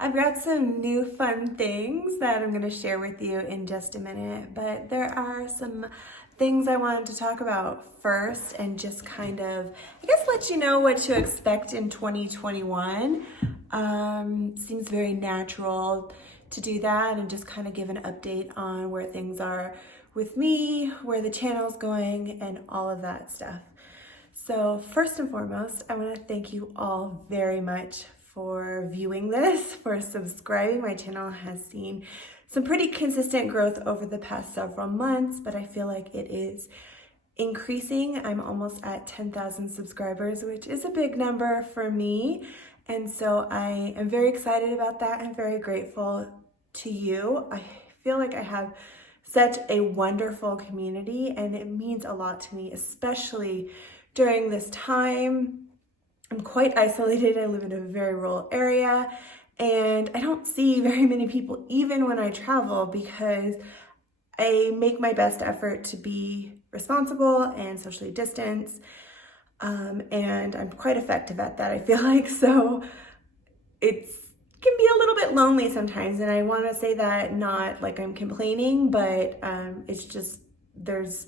I've got some new fun things that I'm going to share with you in just a minute, but there are some things I wanted to talk about first and just kind of, I guess, let you know what to expect in 2021. Seems very natural to do that and just kind of give an update on where things are with me, where the channel's going, and all of that stuff. So first and foremost, I want to thank you all very much for viewing this, for subscribing. My channel has seen some pretty consistent growth over the past several months, but I feel like it is increasing. I'm almost at 10,000 subscribers, which is a big number for me. And so I am very excited about that. I'm very grateful to you. I feel like I have such a wonderful community and it means a lot to me, especially during this time. I'm quite isolated. I live in a very rural area and I don't see very many people even when I travel because I make my best effort to be responsible and socially distanced. And I'm quite effective at that, I feel like. So it can be a little bit lonely sometimes. And I want to say that not like I'm complaining, but it's just there's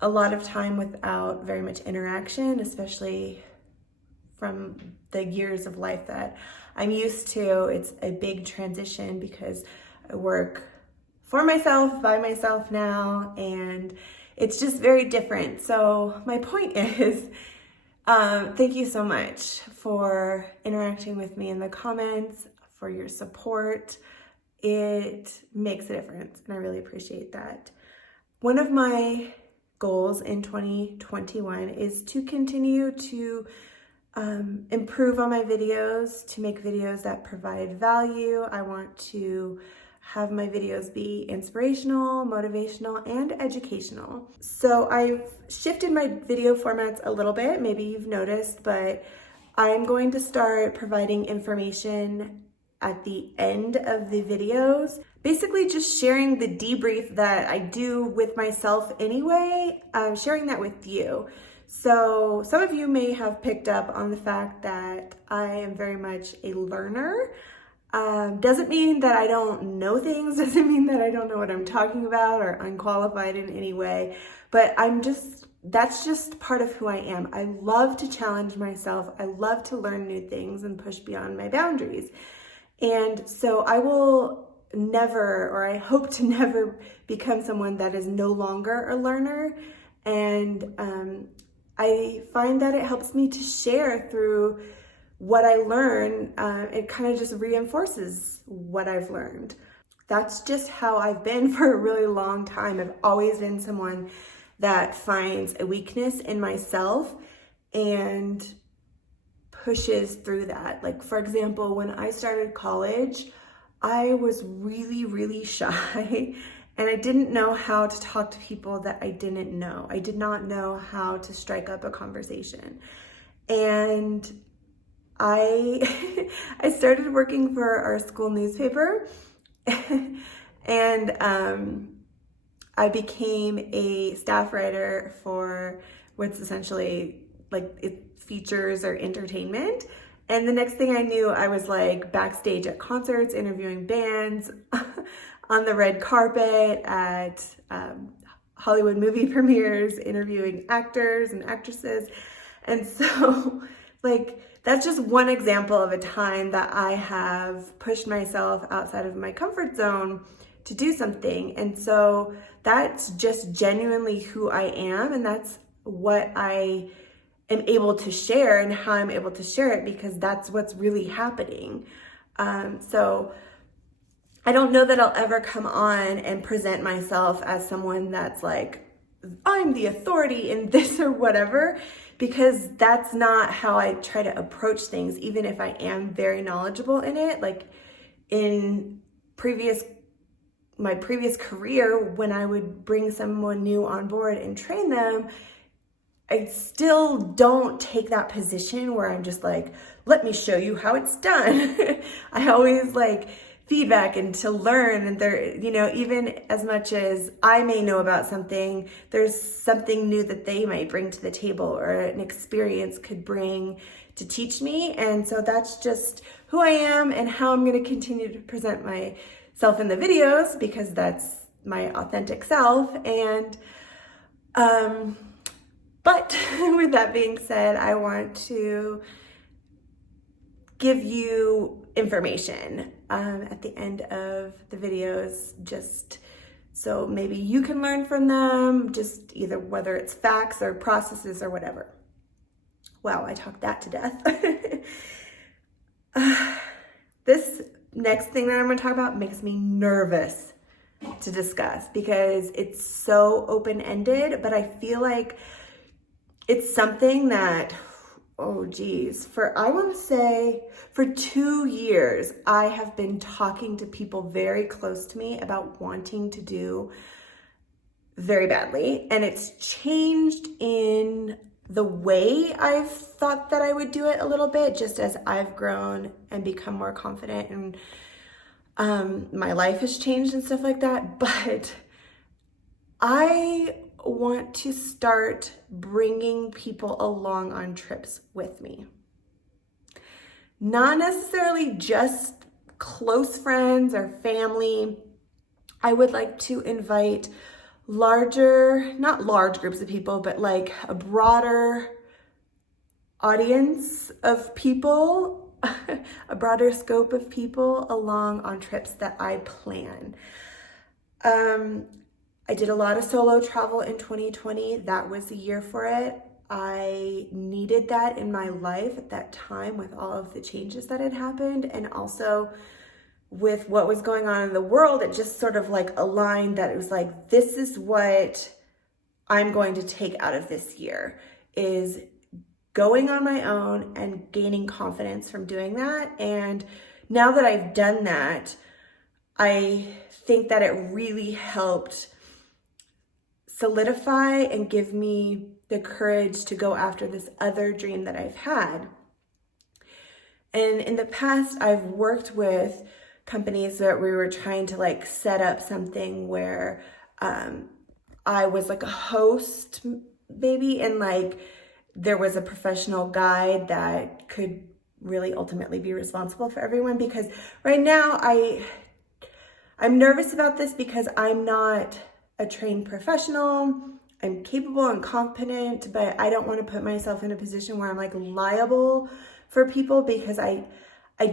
a lot of time without very much interaction, especially from the years of life that I'm used to. It's a big transition because I work for myself, by myself now, and it's just very different. So my point is, thank you so much for interacting with me in the comments, for your support. It makes a difference, and I really appreciate that. One of my goals in 2021 is to continue to improve on my videos, to make videos that provide value. I want to have my videos be inspirational, motivational, and educational. So I've shifted my video formats a little bit, maybe you've noticed, but I'm going to start providing information at the end of the videos. Basically just sharing the debrief that I do with myself anyway, sharing that with you. So some of you may have picked up on the fact that I am very much a learner. Doesn't mean that I don't know things, doesn't mean that I don't know what I'm talking about or unqualified in any way, but that's just part of who I am. I love to challenge myself. I love to learn new things and push beyond my boundaries. And so I will never, or I hope to never become someone that is no longer a learner. And I find that it helps me to share through what I learn. It kind of just reinforces what I've learned. That's just how I've been for a really long time. I've always been someone that finds a weakness in myself and pushes through that. Like, for example, when I started college, I was really, really shy and I didn't know how to talk to people that I didn't know. I did not know how to strike up a conversation. And I started working for our school newspaper and I became a staff writer for what's essentially like it features or entertainment. And the next thing I knew, I was like backstage at concerts, interviewing bands, on the red carpet at Hollywood movie premieres, interviewing actors and actresses. And so like, that's just one example of a time that I have pushed myself outside of my comfort zone to do something. And so that's just genuinely who I am. And that's what I am able to share and how I'm able to share it because that's what's really happening. So I don't know that I'll ever come on and present myself as someone that's like, I'm the authority in this or whatever, because that's not how I try to approach things, even if I am very knowledgeable in it. Like in my previous career, when I would bring someone new on board and train them, I still don't take that position where I'm just like, let me show you how it's done. I always like feedback and to learn. And there, you know, even as much as I may know about something, there's something new that they might bring to the table or an experience could bring to teach me. And so that's just who I am and how I'm going to continue to present myself in the videos, because that's my authentic self. And but with that being said, I want to give you information at the end of the videos, just so maybe you can learn from them, just either whether it's facts or processes or whatever. Wow, I talked that to death. This next thing that I'm going to talk about makes me nervous to discuss because it's so open-ended, but I feel like it's something that, oh geez, I want to say for 2 years, I have been talking to people very close to me about wanting to do very badly. And it's changed in the way I've thought that I would do it a little bit, just as I've grown and become more confident and my life has changed and stuff like that. But I want to start bringing people along on trips with me. Not necessarily just close friends or family. I would like to invite larger, not large groups of people, but like a broader audience of people, a broader scope of people along on trips that I plan. I did a lot of solo travel in 2020. That was the year for it. I needed that in my life at that time with all of the changes that had happened, and also with what was going on in the world. It just sort of like aligned that it was like, this is what I'm going to take out of this year, is going on my own and gaining confidence from doing that. And now that I've done that, I think that it really helped solidify and give me the courage to go after this other dream that I've had. And in the past, I've worked with companies that we were trying to like set up something where I was like a host maybe, and like there was a professional guide that could really ultimately be responsible for everyone. Because right now I'm nervous about this because I'm not a trained professional. I'm capable and competent, but I don't want to put myself in a position where I'm like liable for people, because I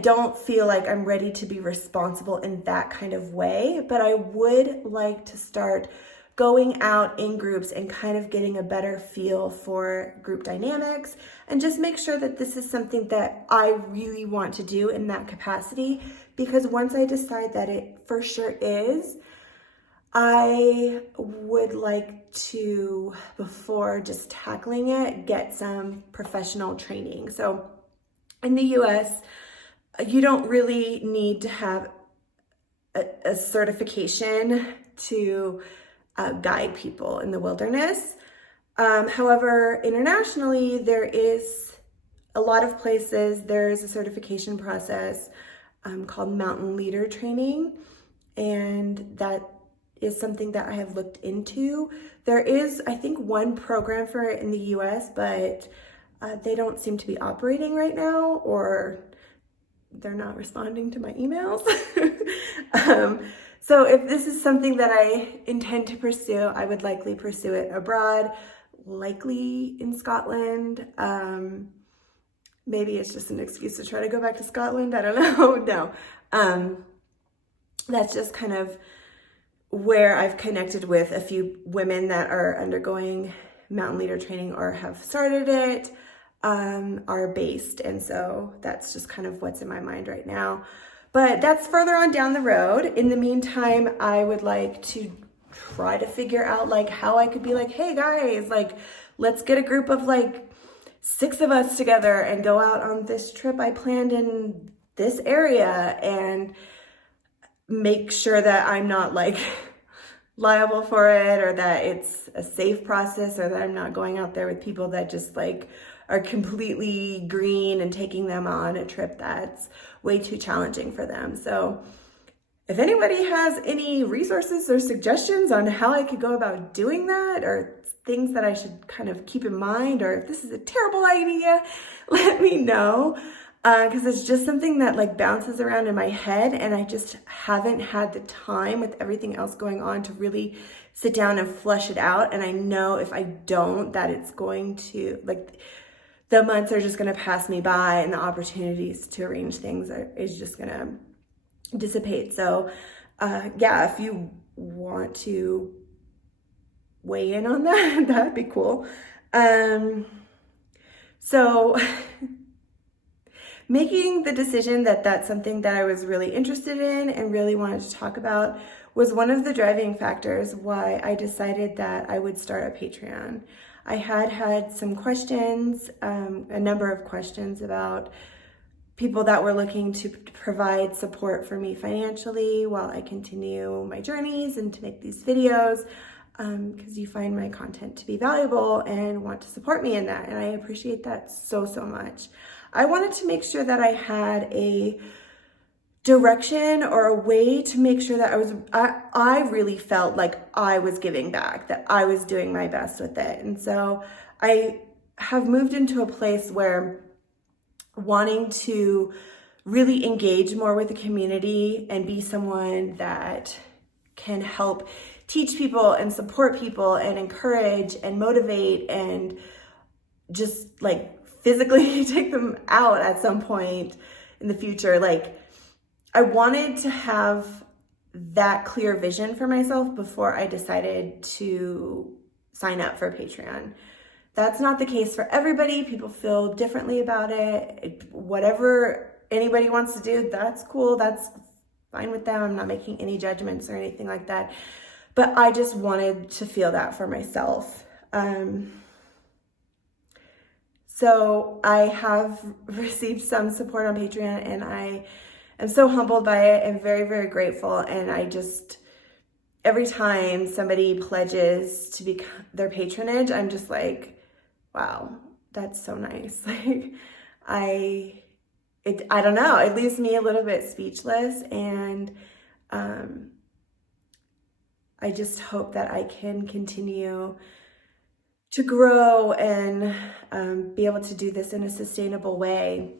don't feel like I'm ready to be responsible in that kind of way. But I would like to start going out in groups and kind of getting a better feel for group dynamics, and just make sure that this is something that I really want to do in that capacity. Because once I decide that it for sure is, I would like to, before just tackling it, get some professional training. So in the US, you don't really need to have a certification to guide people in the wilderness. However, internationally, there is a lot of places, there is a certification process called Mountain Leader Training, and that is something that I have looked into. There is, I think, one program for it in the US, but they don't seem to be operating right now, or they're not responding to my emails. So if this is something that I intend to pursue, I would likely pursue it abroad, likely in Scotland. Maybe it's just an excuse to try to go back to Scotland. I don't know. No. That's just kind of where I've connected with a few women that are undergoing mountain leader training or have started it, are based. And so that's just kind of what's in my mind right now. But that's further on down the road. In the meantime, I would like to try to figure out like how I could be like, hey guys, like let's get a group of like 6 of us together and go out on this trip I planned in this area, and make sure that I'm not like liable for it, or that it's a safe process, or that I'm not going out there with people that just like are completely green and taking them on a trip that's way too challenging for them. So if anybody has any resources or suggestions on how I could go about doing that, or things that I should kind of keep in mind, or if this is a terrible idea, let me know. Because it's just something that like bounces around in my head, and I just haven't had the time with everything else going on to really sit down and flesh it out. And I know if I don't, that it's going to, like, the months are just going to pass me by, and the opportunities to arrange things is just going to dissipate. So yeah, if you want to weigh in on that, that'd be cool. So making the decision that that's something that I was really interested in and really wanted to talk about was one of the driving factors why I decided that I would start a Patreon. I had some questions, a number of questions about people that were looking to provide support for me financially while I continue my journeys and to make these videos, because you find my content to be valuable and want to support me in that. And I appreciate that so, so much. I wanted to make sure that I had a direction or a way to make sure that I really felt like I was giving back, that I was doing my best with it. And so I have moved into a place where wanting to really engage more with the community and be someone that can help teach people and support people and encourage and motivate and just like physically take them out at some point in the future. Like, I wanted to have that clear vision for myself before I decided to sign up for Patreon. That's not the case for everybody. People feel differently about it. Whatever anybody wants to do, that's cool. That's fine with them. I'm not making any judgments or anything like that. But I just wanted to feel that for myself. So I have received some support on Patreon, and I am so humbled by it and very, very grateful. And I just, every time somebody pledges to become their patronage, I'm just like, wow, that's so nice. Like, I don't know, it leaves me a little bit speechless, and I just hope that I can continue to grow and be able to do this in a sustainable way,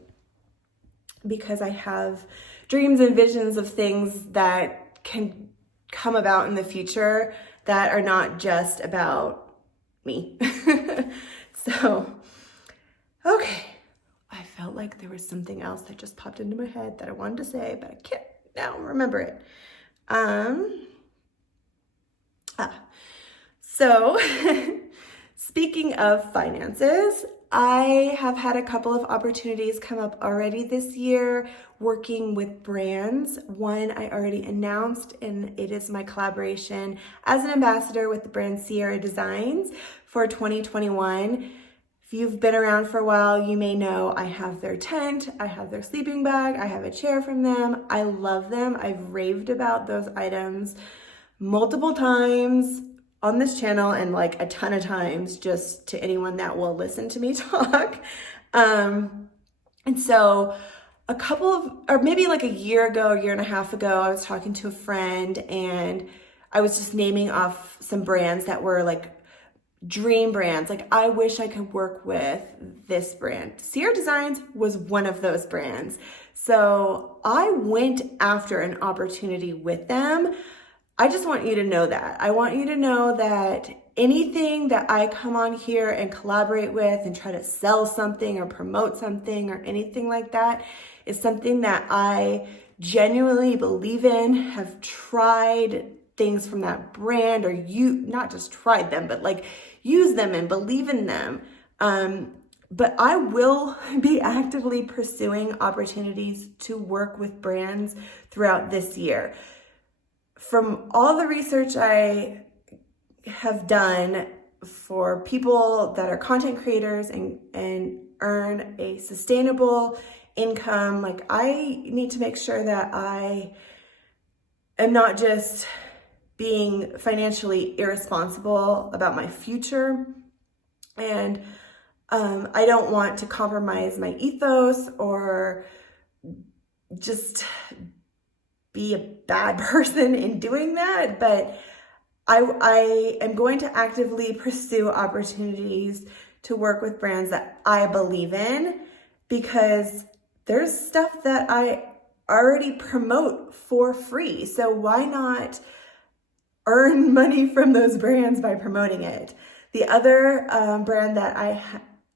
because I have dreams and visions of things that can come about in the future that are not just about me. So, okay, I felt like there was something else that just popped into my head that I wanted to say, but I can't now remember it. So speaking of finances, I have had a couple of opportunities come up already this year working with brands. One I already announced, and it is my collaboration as an ambassador with the brand Sierra Designs for 2021. If you've been around for a while, you may know I have their tent, I have their sleeping bag, I have a chair from them. I love them. I've raved about those items multiple times on this channel, and like a ton of times just to anyone that will listen to me talk. And so a couple of, or maybe like a year and a half ago, I was talking to a friend, and I was just naming off some brands that were like dream brands. Like, I wish I could work with this brand. Sierra Designs was one of those brands. So I went after an opportunity with them. I just want you to know that. I want you to know that anything that I come on here and collaborate with and try to sell something or promote something or anything like that is something that I genuinely believe in, have tried things from that brand, or not just tried them, but like use them and believe in them. But I will be actively pursuing opportunities to work with brands throughout this year. From all the research I have done for people that are content creators and earn a sustainable income, like, I need to make sure that I am not just being financially irresponsible about my future, and I don't want to compromise my ethos or just be a bad person in doing that, but I am going to actively pursue opportunities to work with brands that I believe in, because there's stuff that I already promote for free. So why not earn money from those brands by promoting it? The other brand that I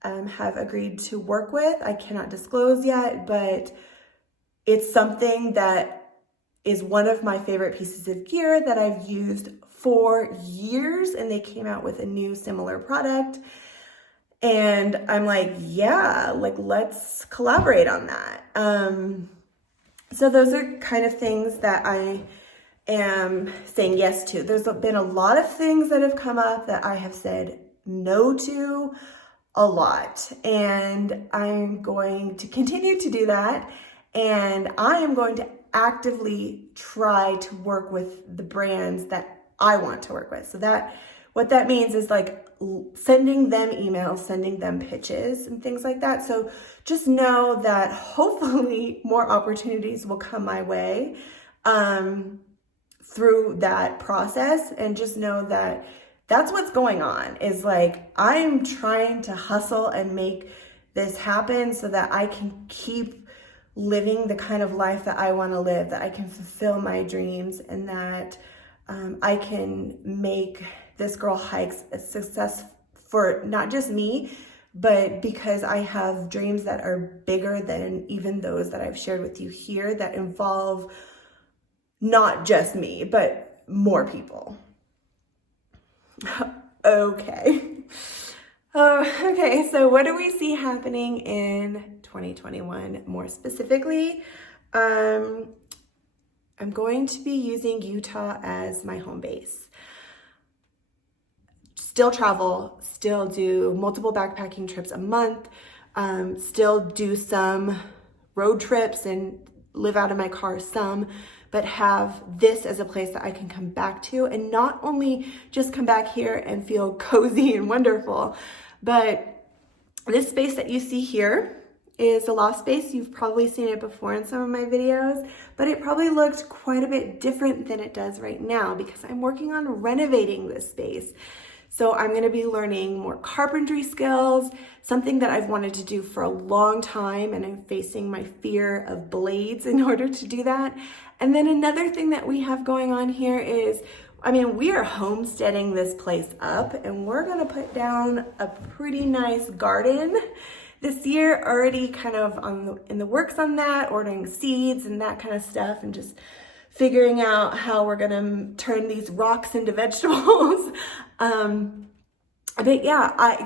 have agreed to work with, I cannot disclose yet, but it's something that is one of my favorite pieces of gear that I've used for years, and they came out with a new similar product. And I'm like, yeah, like let's collaborate on that. So those are kind of things that I am saying yes to. There's been a lot of things that have come up that I have said no to a lot, and I'm going to continue to do that. And I am going to actively try to work with the brands that I want to work with. So that, what that means is like sending them emails, sending them pitches and things like that. So just know that hopefully more opportunities will come my way through that process. And just know that that's what's going on, is like I'm trying to hustle and make this happen so that I can keep living the kind of life that I want to live, that I can fulfill my dreams, and that I can make This Girl Hikes a success for not just me, but because I have dreams that are bigger than even those that I've shared with you here, that involve not just me, but more people. Okay. Okay, so what do we see happening in 2021 more specifically? I'm going to be using Utah as my home base. Still travel, still do multiple backpacking trips a month, still do some road trips and live out of my car some, but have this as a place that I can come back to, and not only just come back here and feel cozy and wonderful, but this space that you see here is a loft space. You've probably seen it before in some of my videos, but it probably looked quite a bit different than it does right now because I'm working on renovating this space. So I'm going to be learning more carpentry skills, something that I've wanted to do for a long time, and I'm facing my fear of blades in order to do that. And then another thing that we have going on here is, we are homesteading this place up, and we're going to put down a pretty nice garden this year, already kind of in the works on that, ordering seeds and that kind of stuff, and just figuring out how we're gonna turn these rocks into vegetables. But yeah,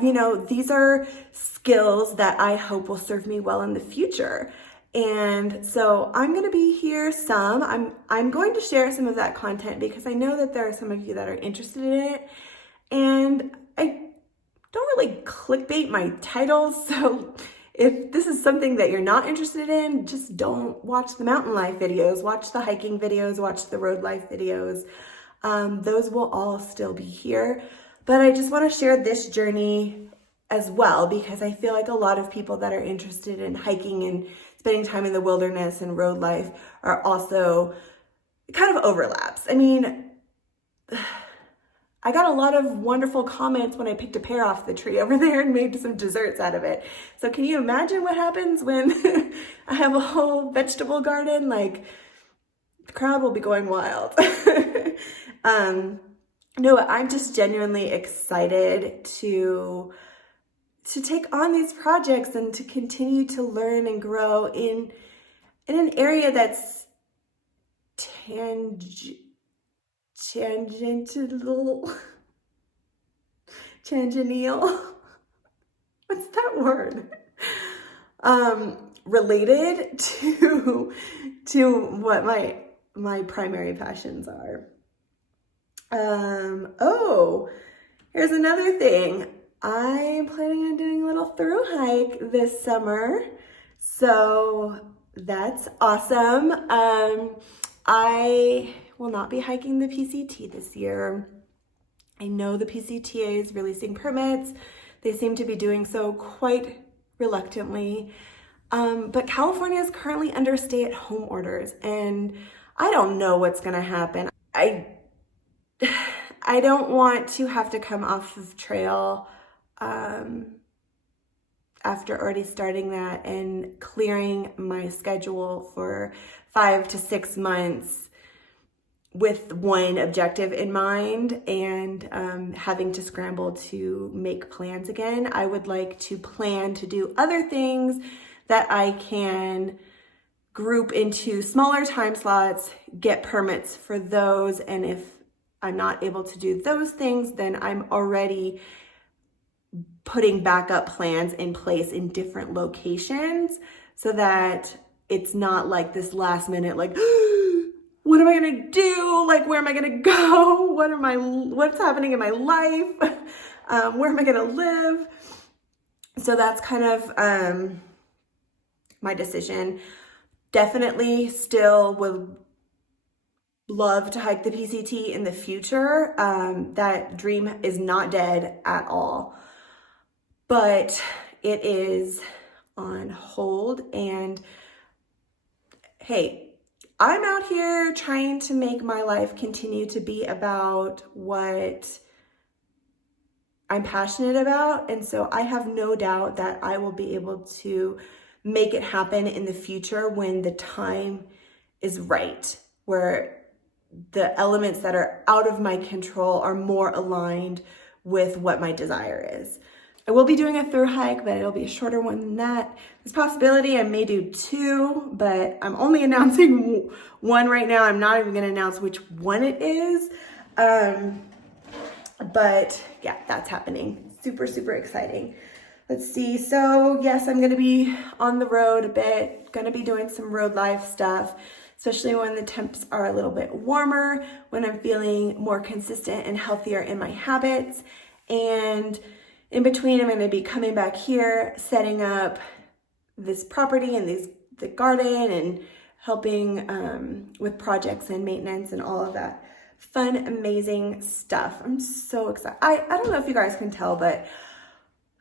these are skills that I hope will serve me well in the future. And so I'm gonna be here some. I'm going to share some of that content because I know that there are some of you that are interested in it, and I don't really clickbait my titles, so if this is something that you're not interested in, just don't watch the mountain life videos, watch the hiking videos, watch the road life videos. Those will all still be here, but I just want to share this journey as well because I feel like a lot of people that are interested in hiking and spending time in the wilderness and road life are also kind of overlaps. I got a lot of wonderful comments when I picked a pear off the tree over there and made some desserts out of it. So can you imagine what happens when I have a whole vegetable garden? Like, the crowd will be going wild. No, I'm just genuinely excited to take on these projects and to continue to learn and grow in an area that's tangential. What's that word? Related to what my primary passions are. Here's another thing. I'm planning on doing a little Thru hike this summer, so that's awesome. I will not be hiking the PCT this year. I know the PCTA is releasing permits. They seem to be doing so quite reluctantly. But California is currently under stay-at-home orders, and I don't know what's gonna happen. I don't want to have to come off of trail after already starting that and clearing my schedule for 5 to 6 months with one objective in mind, and having to scramble to make plans again. I would like to plan to do other things that I can group into smaller time slots, get permits for those, and if I'm not able to do those things, then I'm already putting backup plans in place in different locations so that it's not like this last minute, like, what am I gonna do? Like, where am I gonna go? What's happening in my life? Where am I gonna live? So that's kind of my decision. Definitely still would love to hike the PCT in the future. That dream is not dead at all, but it is on hold. And hey, I'm out here trying to make my life continue to be about what I'm passionate about. And so I have no doubt that I will be able to make it happen in the future when the time is right, where the elements that are out of my control are more aligned with what my desire is. I will be doing a through hike, but it'll be a shorter one than that. There's a possibility I may do 2, but I'm only announcing one right now. I'm not even gonna announce which one it is. But yeah, that's happening. Super, super exciting. Let's see. So yes, I'm gonna be on the road a bit, gonna be doing some road life stuff, especially when the temps are a little bit warmer, when I'm feeling more consistent and healthier in my habits. And in between, I'm gonna be coming back here, setting up this property and the garden, and helping with projects and maintenance and all of that fun, amazing stuff. I'm so excited. I don't know if you guys can tell, but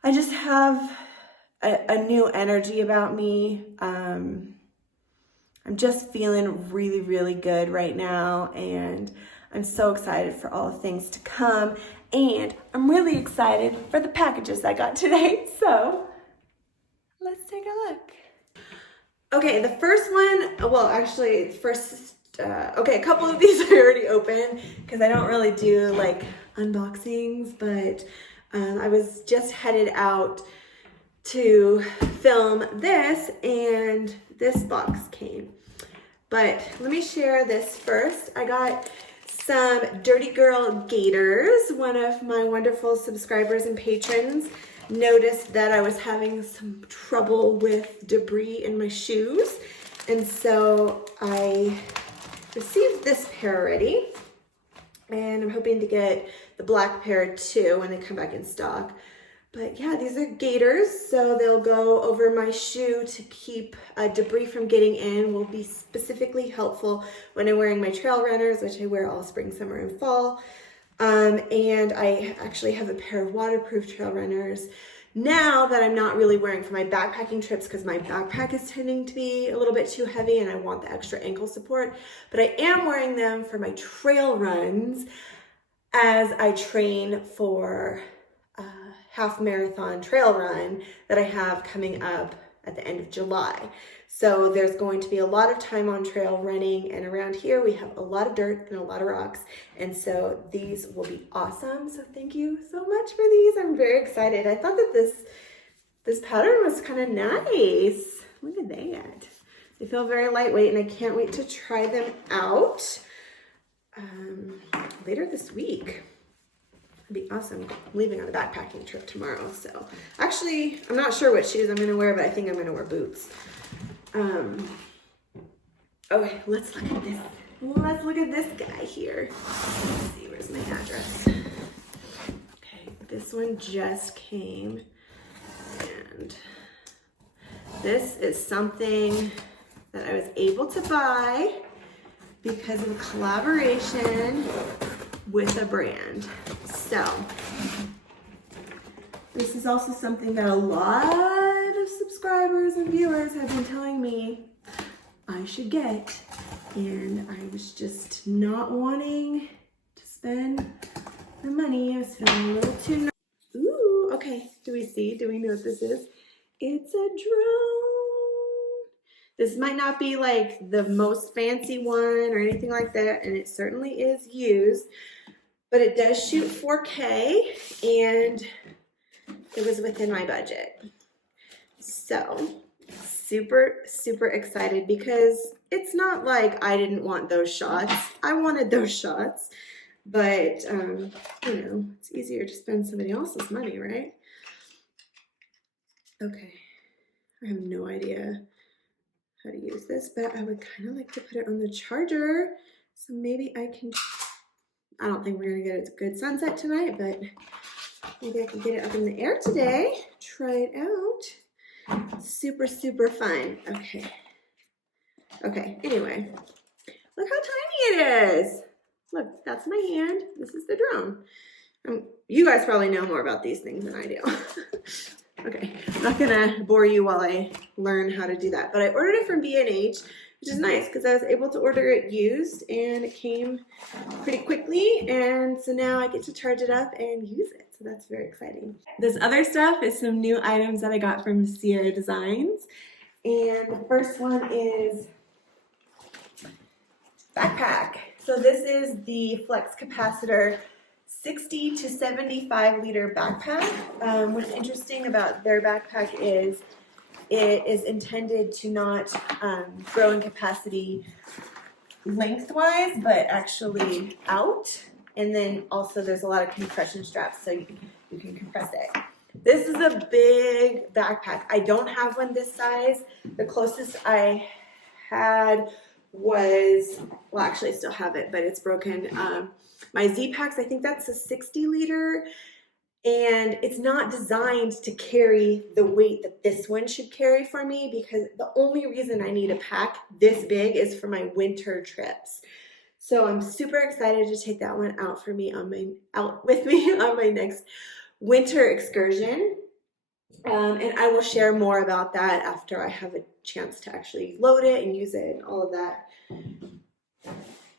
I just have a new energy about me. I'm just feeling really, really good right now, and I'm so excited for all the things to come, and I'm really excited for the packages I got today. So let's take a look. Okay, the first one, well, actually, okay, a couple of these I already opened because I don't really do like unboxings, but I was just headed out to film this and this box came. But let me share this first. I got some Dirty Girl gaiters. One of my wonderful subscribers and patrons noticed that I was having some trouble with debris in my shoes. And so I received this pair already. And I'm hoping to get the black pair too when they come back in stock. But yeah, these are gaiters, so they'll go over my shoe to keep debris from getting in. Will be specifically helpful when I'm wearing my trail runners, which I wear all spring, summer, and fall. And I actually have a pair of waterproof trail runners now that I'm not really wearing for my backpacking trips because my backpack is tending to be a little bit too heavy and I want the extra ankle support. But I am wearing them for my trail runs as I train for half marathon trail run that I have coming up at the end of July. So there's going to be a lot of time on trail running, and around here we have a lot of dirt and a lot of rocks, and so these will be awesome. So thank you so much for these. I'm very excited. I thought that this pattern was kind of nice. Look at that. They feel very lightweight, and I can't wait to try them out later this week. It'd be awesome. I'm leaving on a backpacking trip tomorrow. So actually, I'm not sure what shoes I'm going to wear, but I think I'm going to wear boots. Okay, let's look at this. Let's look at this guy here. Let's see, where's my address? Okay, this one just came. And this is something that I was able to buy because of a collaboration with a brand. So this is also something that a lot of subscribers and viewers have been telling me I should get. and I was just not wanting to spend the money. I was feeling a little too nervous. Ooh, okay, do we know what this is? It's a drone. This might not be like the most fancy one or anything like that, and it certainly is used, but it does shoot 4K, and it was within my budget. So super, super excited because it's not like I didn't want those shots. I wanted those shots, but you know, it's easier to spend somebody else's money, right? Okay, I have no idea how to use this, but I would kind of like to put it on the charger. So maybe I can, I don't think we're gonna get a good sunset tonight, but maybe I can get it up in the air today. Try it out. Super, super fun. Okay. Okay, anyway, look how tiny it is. Look, that's my hand. This is the drone. You guys probably know more about these things than I do. Okay, I'm not gonna bore you while I learn how to do that, but I ordered it from B&H, which is nice because I was able to order it used and it came pretty quickly, and so now I get to charge it up and use it, so that's very exciting. This other stuff is some new items that I got from Sierra Designs, and the first one is backpack. So this is the Flex Capacitor 60 to 75 liter backpack. What's interesting about their backpack is it is intended to not grow in capacity lengthwise, but actually out. And then also there's a lot of compression straps, so you can compress it. This is a big backpack. I don't have one this size. The closest I had was, well, actually I still have it, but it's broken. My Z-Packs, I think that's a 60 liter, and it's not designed to carry the weight that this one should carry for me, because the only reason I need a pack this big is for my winter trips. So I'm super excited to take that one out with me on my next winter excursion. And I will share more about that after I have a chance to actually load it and use it and all of that.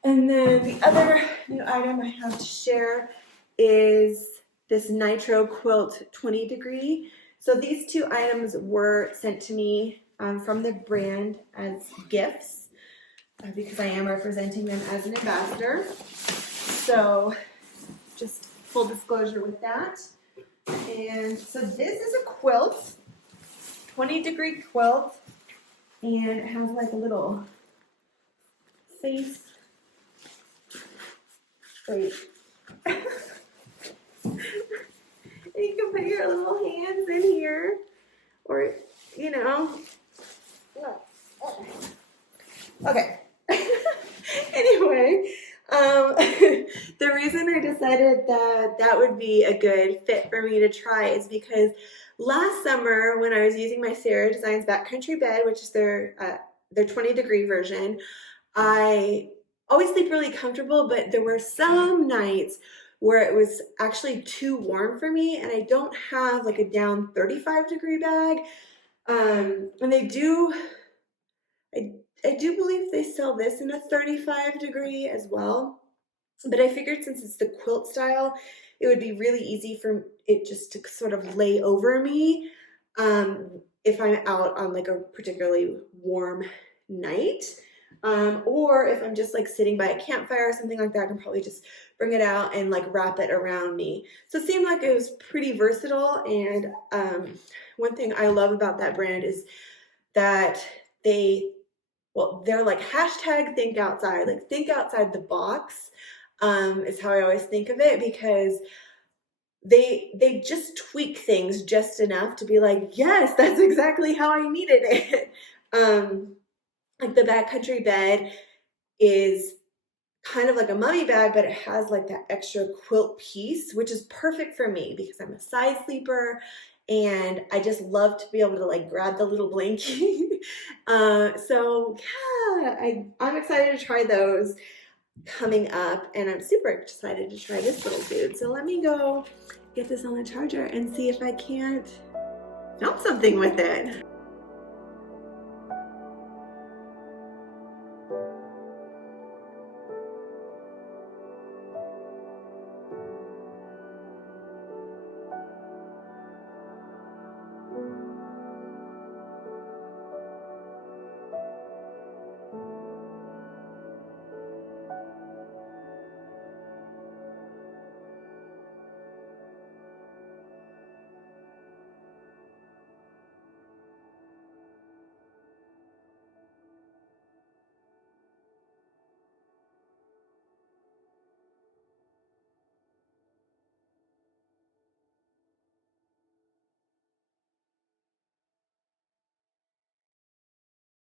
And then the other new item I have to share is this Nitro Quilt 20 degree. So these two items were sent to me from the brand as gifts because I am representing them as an ambassador. So just full disclosure with that. And so this is a quilt, 20 degree quilt, and it has like a little face. Wait. And you can put your little hands in here, or, you know. Okay. Anyway, the reason I decided that that would be a good fit for me to try is because last summer when I was using my Sierra Designs backcountry bed, which is their 20 degree version, I always sleep really comfortable, but there were some nights where it was actually too warm for me, and I don't have like a down 35 degree bag. And they do, I do believe they sell this in a 35 degree as well, but I figured since it's the quilt style, it would be really easy for it just to sort of lay over me if I'm out on like a particularly warm night. Or if I'm just like sitting by a campfire or something like that, I can probably just bring it out and like wrap it around me. So it seemed like it was pretty versatile. And one thing I love about that brand is that they're like hashtag think outside, like think outside the box is how I always think of it, because they just tweak things just enough to be like, yes, that's exactly how I needed it. Like the backcountry bed is kind of like a mummy bag, but it has like that extra quilt piece, which is perfect for me because I'm a side sleeper and I just love to be able to like grab the little blankie. So yeah, I'm excited to try those coming up, and I'm super excited to try this little dude. So let me go get this on the charger and see if I can't film something with it.